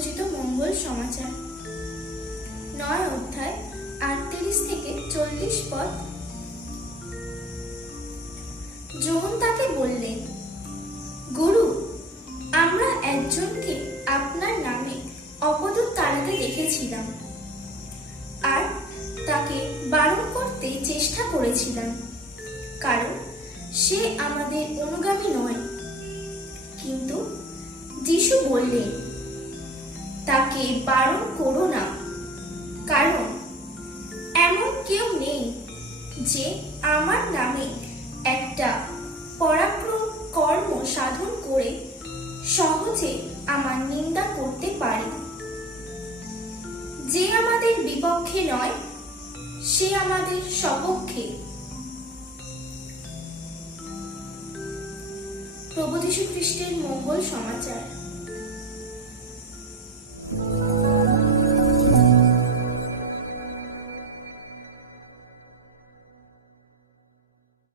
রচিত মঙ্গল সমাচার। নয় অধ্যায় আটত্রিশ থেকে চল্লিশ পদ। যোহন তাকে বললেন, গুরু, আমরা একজনকে আপনার নামে অপদূত তাড়াতে দেখেছিলাম আর তাকে বারণ করতে চেষ্টা করেছিলাম। কারণ সে আমাদের অনুগামী নয়। কিন্তু যিশু বললেন তাকে বারণ করো না। কারণ এমন কেউ নেই যে আমার নামে একটা পরাক্রম কর্ম সাধন করে সহজে আমার নিন্দা করতে পারে। যে আমাদের বিপক্ষে নয়, সে আমাদের সপক্ষে। প্রভু যীশু খ্রিস্টের মঙ্গল সমাচার। Bye.